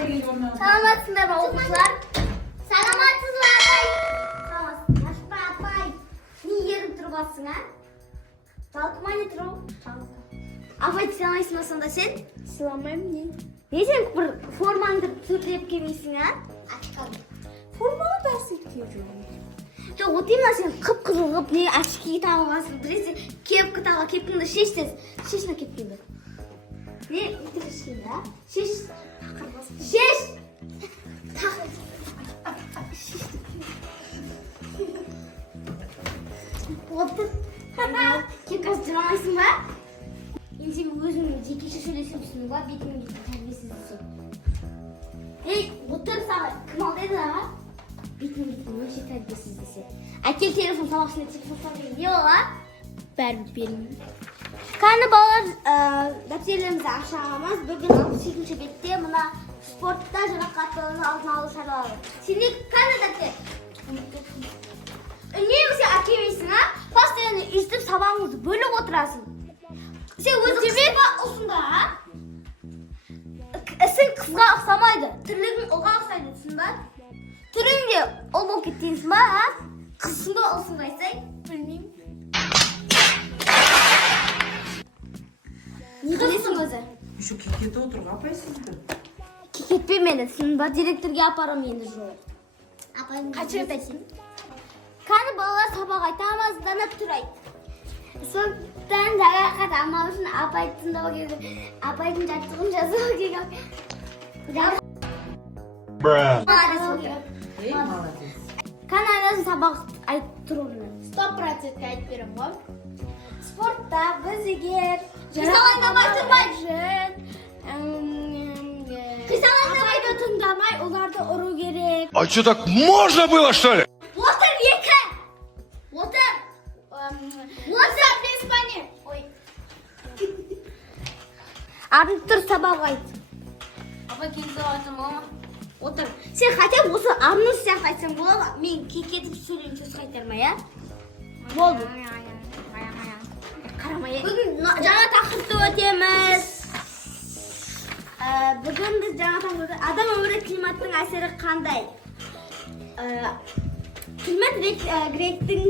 Саламатсыңдар ма оқушылар? Саламатсыз ба апай? Саламатсыз. Ашпа апай. Не еріп тұрып алсың, а? Жалқыма не тұру? Апай, сыйламайсың ба сонда сен? Сыйламаймын не? Не сен бір формаңды түрлеп келмейсің, а? Форманы бәрі киіп Жоқ, отайма сен қып-қызыл қып не очки тағып аласың. Біресе кепка тағып, кепкаңды шеш тез. Шеш на кепкаңды. Не үтірішкен, да? Шеш. Шеш! Отыр. Кепкасы жүрамайсың ба? Енді сен өзіңнің жекеше сөйлесіп түсінің ба? Бетіңнен тәрбиесіз десең. Ей, отыр саған. Кім алдайды, а? Бетіңнен өте тәрбиесіз десе. Әкел телефон сабақшысына телефон сабақшысына не ола? бәрі бермеймін. Қаны балалар, дәптерлерімізді аша аламыз. Бүгін 68-ші бетте мына спортта жарақаттың алдын алу шаралары. Сенде қаны дәптер? Үнемі сен әкелмейсің, а? Постоянно үстіп сабағыңызды бөліп отырасың. Сен өзі қызға ұсында, а? Сен қызға ұқсамайды. Түрлігің ұлға ұқсайды, түсін ба? Түрің де ұл болып кеттенсің ба, а? Қызсың ба ұлсың қайсай? Білмеймін. Не қылесің өзі? Еще кекете отырға апайсызды. Кекетпе мені, түсін ба? Директорге апарам енді жоқ. Қанша рет айтсын? Қаны балалар сабақ айтамыз, данып тұр айт. Сондықтан жарақат алмау үшін апайды тыңдау керек. Апайдың жаттығын жазу керек. Ей, молодец. Қаны анасын сабақ айтып тұруына. 100% айтып беремін ғой. Спортта біз егер Қисалаңдамай тұрмай. Қисалаңдамай Тыңдамай, оларды ұру керек. А что, так можно было, что ли? Отыр екі! Отыр! Отыр! Испания. Ой. Арынып тұр сабақ айт. Апа келді айтым ома. Отыр. Сен хотя бы осы арнұр сияқты айтсаң бола ма? Мен кекетіп сөйлейін сөз қайтармай, а? Болды. Қарамай. Бүгін жаңа тақырыпты өтеміз. Бүгін біз жаңа тақырыпты адам өмірі климаттың әсері қандай? Климат гректің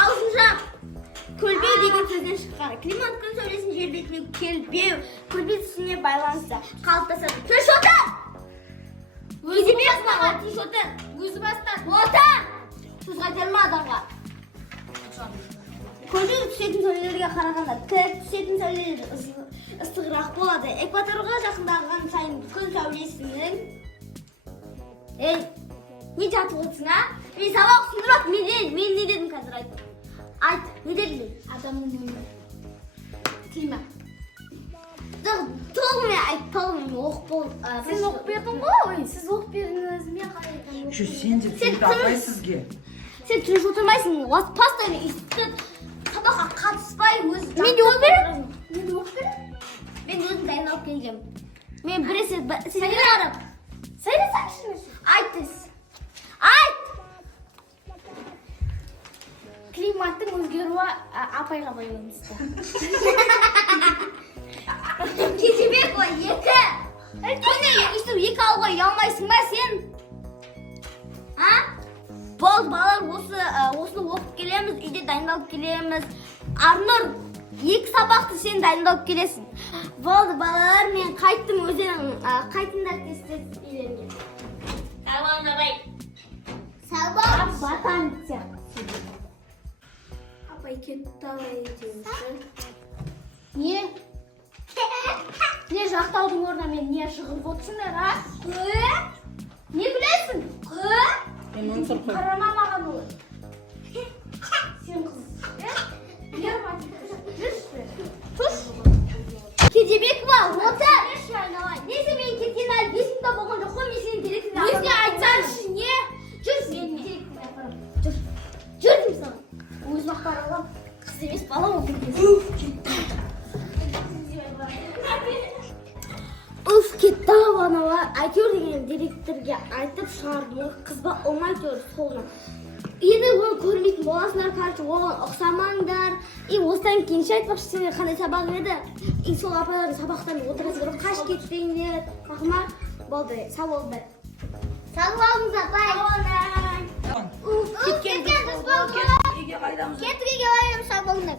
ағылшынша көлбеу деген сөзден шыққан. Климат күн сәулесін жер бетіне келбеу, көлбеу түсіне байланысты қалыптасады. Тыныш отыр! Өзі бастаған, тыныш отыр! Өзі бастан. Отыр! Сөз қайтарма адамға. Көлбеу түсетін сәулелерге қарағанда тік түсетін сәулелер ыстығырақ болады. Экваторға жақындаған сайын күн сәулесінің не жатып отырсың, а? Мен сабақ түсіндіріп, мен не дедім қазір айт. Айт, не дедің мен? Адамның өмірі. Климат. Толығымен айт, толығымен оқып бол. Сен оқып бердің ғой? Сіз оқып бердіңіз, мен қалай айтамын? Еще сен деп сөйтіп апайсызге. Сен тыныш отырмайсың, постоянно үстіп сабаққа қатыспай өзі. Мен де оқып беремін. Мен де оқып беремін. Мен өзім дайындалып келгем. Мен біресе сенен қарап. Сөйлесеңші. Айт тез. Айт! Климаттың өзгеруі апайға байланысты. Кетебек ғой, екі! Көне үстіп екі алуға ұялмайсың ба сен? А? Болды, балалар осыны оқып келеміз, үйде дайындалып келеміз. Арнұр, екі сабақты сен дайындалып келесің. Болды, балалар, мен қайттым өзің, қайтыңдар тестес үйлерге. Сабақ абай. Сабақ батан сияқты. Апай кетті алай етеміз. Не? Не жақтаудың орнына мен не шығып отырсыңдар, а? Не білесің? Мен оны сұрып қой. Қарама маған олай. Сен қыз. Жүрші. Тұш. Кетебекова, отыр. Несі мен кеткен әлі бесімде болған жоқ қой, мен сенің директорына апарам. Өзіне айтсаңшы, не? Жүр, мен директорына апарам. Жүр. Жүр деймін саған. Өзім ақпар алам. Қыз емес бала ол кеткен. Уф, кетті анауға. Әйтеуір деген директорге айтып шығардым. Қыз ба оңай әйтеуір солынан. енді оны көрмейтін боласыңдар, короче, оған ұқсамаңдар. И осыдан кейін ше айтпақшы, сенде қандай сабақ еді? И сол апайлардың сабақтарына отырасыңдар, қашып кетпеңдер. Мақұл ма? Болды, сау болыңдар. Сау болыңыз апай. Кеткен дос болды. Үйге қайдамыз? Кетуге барамыз, сау болыңдар.